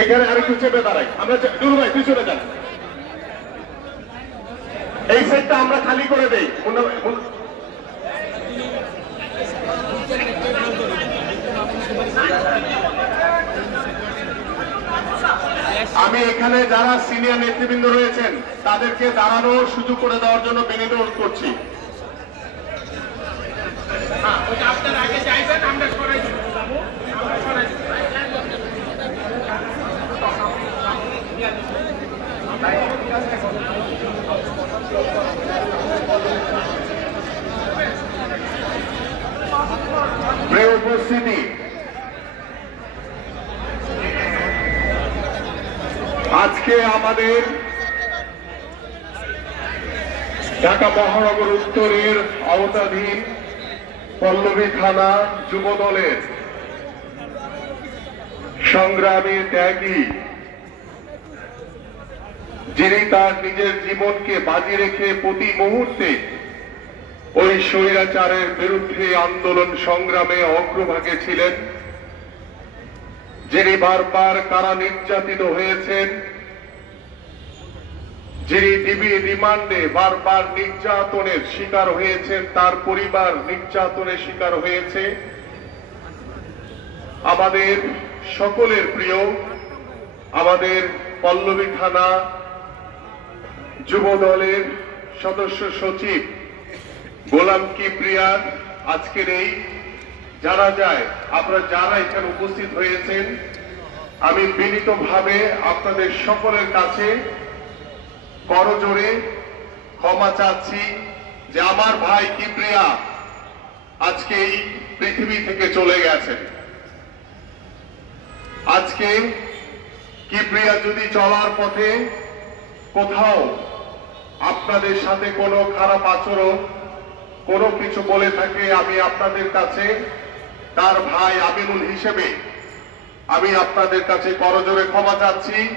এখানে আরেকটু চেপে দাঁড়াই। আমরা দুরু ভাই চলে যান এই সেটটা আমরা খালি করে দেই। আমি এখানে যারা সিনিয়র নেতৃবৃন্দ রয়েছেন, তাদেরকে দাঁড়ানোর সুযোগ করে দেওয়ার জন্য বিনীত অনুরোধ করছি। আপনার আগে দিব আমরা উপস্থিতি আজকে আমাদের ঢাকা মহানগর উত্তরের আওতাধীন পল্লবী থানা যুব দলের সংগ্রামী ত্যাগী, যিনি তার নিজের জীবনকে বাজি রেখে প্রতি মুহূর্তে ওই স্বৈরাচারের বিরুদ্ধে আন্দোলন সংগ্রামে অগ্রভাগে ছিলেন, যিনি বারবার কারা নির্যাতিত হয়েছেন, যিনি ডিবি রিমান্ডে বারবার নির্যাতনের শিকার হয়েছেন, তার পরিবার নির্যাতনের শিকার হয়েছে। আমাদের সকলের প্রিয়, আমাদের পল্লবী থানা যুব দলের সদস্য সচিব গোলাম কিবরিয়ার আজকের এই যারা যায়, আপনারা যারা এখানে উপস্থিত হয়েছেন, আমি বিনীতভাবে আপনাদের সকলের কাছে করজোরে ক্ষমা চাচ্ছি যে আমার ভাই কিবরিয়া আজকে এই পৃথিবী থেকে চলে গেছেন। আজকে কিবরিয়া যদি চলার পথে কোথাও আপনাদের সাথে কোনো খারাপ আচরণ কোনো কিছু বলে থাকে আমি আপনাদের কাছে, তার ভাই আমিনুল হিসেবে। আমি আপনাদের কাছে করজোরে ক্ষমা চাচ্ছি।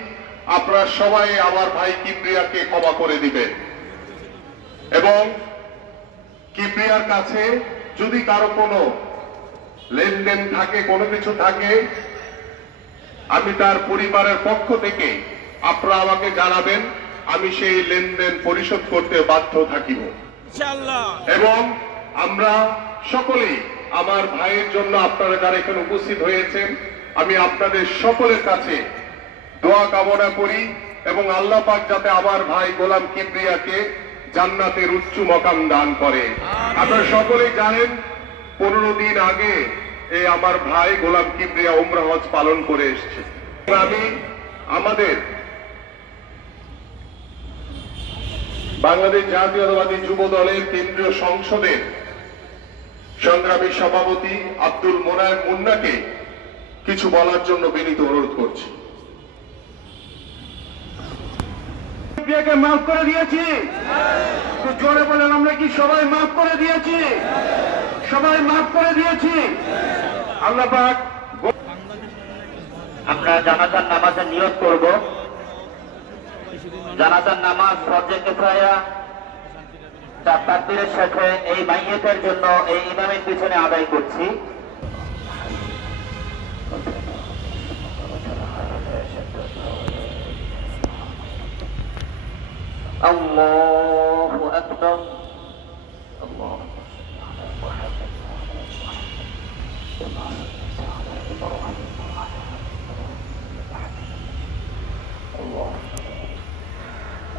আপনারা সবাই আমার ভাই কিপ্রিয়াকে ক্ষমা করে দিবেন। এবং কিপ্রিয়ার কাছে যদি কারও কোনো লেনদেন থাকে, কোনো কিছু থাকে, আমি তার পরিবারের পক্ষ থেকে আপনারা আমাকে জানাবেন, আমি সেই লেনদেন পরিশোধ করতে বাধ্য থাকিব। এবং আমরা সকলেই আমার ভাইয়ের জন্য আপনারা যারা এখানে উপস্থিত হয়েছেন আমি আপনাদের সকলের কাছে দোয়া কামনা করি এবং আল্লাহ পাক যাতে আমার ভাই গোলাম কিবরিয়াকে জান্নাতের উচ্চ মকাম দান করে। আপনারা সকলেই জানেন পনেরো দিন আগে এই আমার ভাই গোলাম কিবরিয়া উমরা হজ পালন করে এসছে। আমি আমাদের বাংলাদেশ জাতীয়তাবাদী যুব দলের কেন্দ্রীয় সংসদের সংগ্রামী সভাপতি আব্দুল মোনায়েম মুন্নাকে কিছু বলার জন্য বিনীত অনুরোধ করছি। মাফ করে দিয়েছি। তো জোরে বলেন আমরা কি সবাই মাফ করে দিয়েছি? সবাই মাফ করে দিয়েছি। আল্লাহ পাক। আমরা জানাজার নামাজের নিয়োগ করব। জানাজার নামাজ ফরজে তার তাকবীরের সাথে এই মাইয়েতের জন্য এই ইমামের পিছনে আদায় করছি। আল্লাহু আকবার। আল্লাহু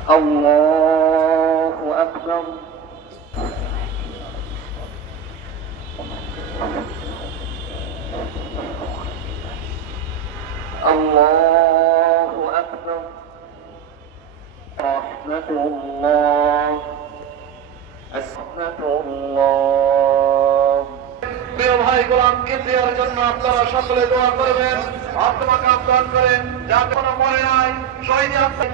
الله أكبر الله أكبر رحمة الله رحمة الله প্রিয় ভাই গোলাম কিবরিয়ার জন্য আপনারা সকলে দোয়া করবেন আত্মাকে আহ্বান করেন যা কোনো মনে নাই শহীদ আত্মা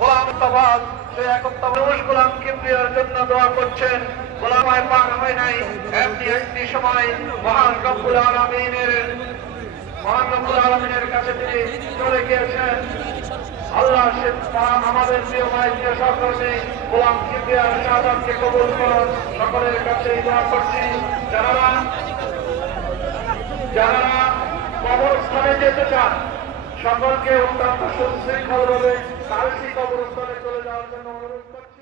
গোলাম তাবাদ সে একত্র মানুষ গোলাম কিবরিয়ার জন্য দোয়া করছেন। গোলামায় পার হয় নাই। এমনি একটি সময় মহান রব্বুল আলমিনের, মহান রব্বুল আলমিনের কাছে তিনি চলে গিয়েছেন। আল্লাহ সে আমাদের প্রিয় প্রিয় সকলকে গোলাম কিবরিয়ার শাহাদকে কবুল সকলের কাছে দোয়া করছি। যারা যারা কবরস্থানে যেতে চান, সকলকে অত্যন্ত সুশৃঙ্খলভাবে কালসি কবরস্থানে চলে যাওয়ার জন্য অনুরোধ করছি।